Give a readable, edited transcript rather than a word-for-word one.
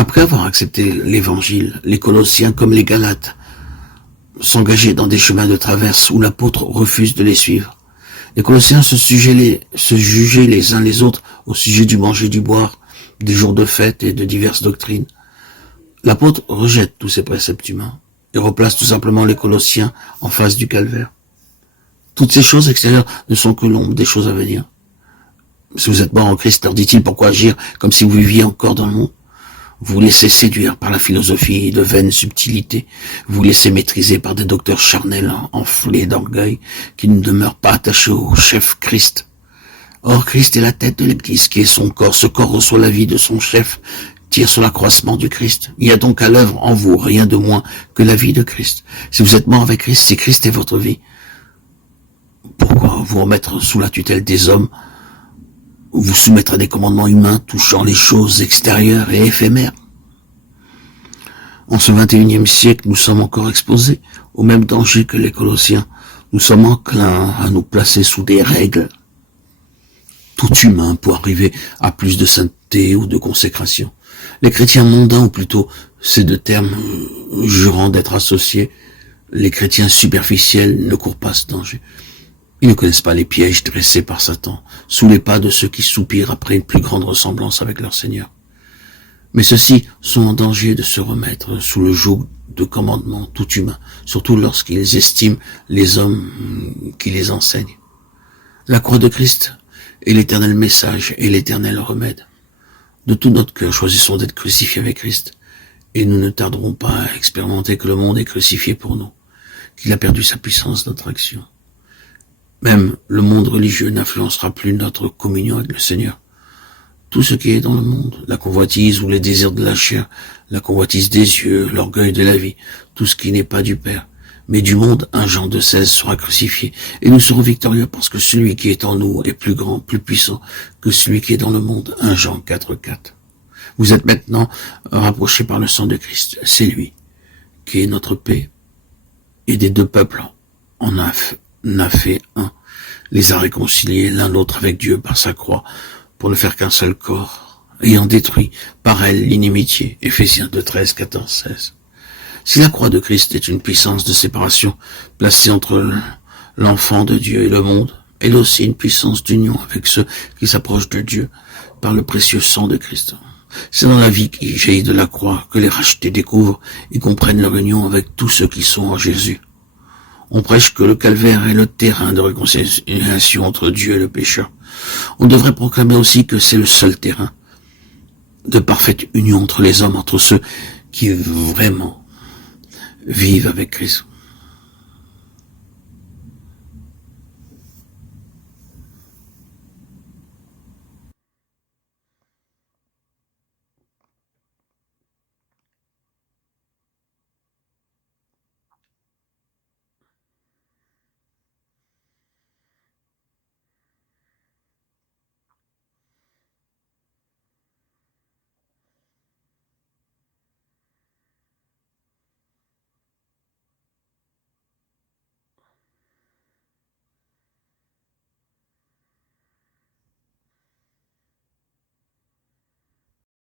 Après avoir accepté l'évangile, les Colossiens comme les Galates s'engageaient dans des chemins de traverse où l'apôtre refuse de les suivre. Les Colossiens se jugeaient les uns les autres au sujet du manger, du boire, des jours de fête et de diverses doctrines. L'apôtre rejette tous ces préceptes humains et replace tout simplement les Colossiens en face du calvaire. Toutes ces choses extérieures ne sont que l'ombre des choses à venir. Si vous êtes mort en Christ, leur dit-il, pourquoi agir comme si vous viviez encore dans le monde? Vous vous laissez séduire par la philosophie de vaines subtilités. Vous vous laissez maîtriser par des docteurs charnels enflés d'orgueil qui ne demeurent pas attachés au chef Christ. Or, Christ est la tête de l'Église, qui est son corps. Ce corps reçoit la vie de son chef, tire sur l'accroissement du Christ. Il y a donc à l'œuvre en vous rien de moins que la vie de Christ. Si vous êtes mort avec Christ, si Christ est votre vie, pourquoi vous remettre sous la tutelle des hommes, vous soumettre à des commandements humains touchant les choses extérieures et éphémères? En ce 21e siècle, nous sommes encore exposés au même danger que les Colossiens. Nous sommes enclins à nous placer sous des règles tout humain pour arriver à plus de sainteté ou de consécration. Les chrétiens mondains, ou plutôt ces deux termes jurant d'être associés, les chrétiens superficiels ne courent pas ce danger. Ils ne connaissent pas les pièges dressés par Satan, sous les pas de ceux qui soupirent après une plus grande ressemblance avec leur Seigneur. Mais ceux-ci sont en danger de se remettre sous le joug de commandements tout humains, surtout lorsqu'ils estiment les hommes qui les enseignent. La croix de Christ est l'éternel message et l'éternel remède. De tout notre cœur, choisissons d'être crucifiés avec Christ, et nous ne tarderons pas à expérimenter que le monde est crucifié pour nous, qu'il a perdu sa puissance, notre action. Même le monde religieux n'influencera plus notre communion avec le Seigneur. Tout ce qui est dans le monde, la convoitise ou les désirs de la chair, la convoitise des yeux, l'orgueil de la vie, tout ce qui n'est pas du Père, mais du monde, 1 Jean 2,16 sera crucifié, et nous serons victorieux parce que celui qui est en nous est plus grand, plus puissant que celui qui est dans le monde, 1 Jean 4,4. Vous êtes maintenant rapprochés par le sang de Christ, c'est lui qui est notre paix, et des deux peuples en a fait un, les a réconciliés l'un l'autre avec Dieu par sa croix, pour ne faire qu'un seul corps, ayant détruit par elle l'inimitié. Éphésiens 2,13, 14, 16. Si la croix de Christ est une puissance de séparation placée entre l'enfant de Dieu et le monde, elle est aussi une puissance d'union avec ceux qui s'approchent de Dieu par le précieux sang de Christ. C'est dans la vie qui jaillit de la croix que les rachetés découvrent et comprennent leur union avec tous ceux qui sont en Jésus. On prêche que le calvaire est le terrain de réconciliation entre Dieu et le pécheur. On devrait proclamer aussi que c'est le seul terrain de parfaite union entre les hommes, entre ceux qui vraiment vivent avec Christ.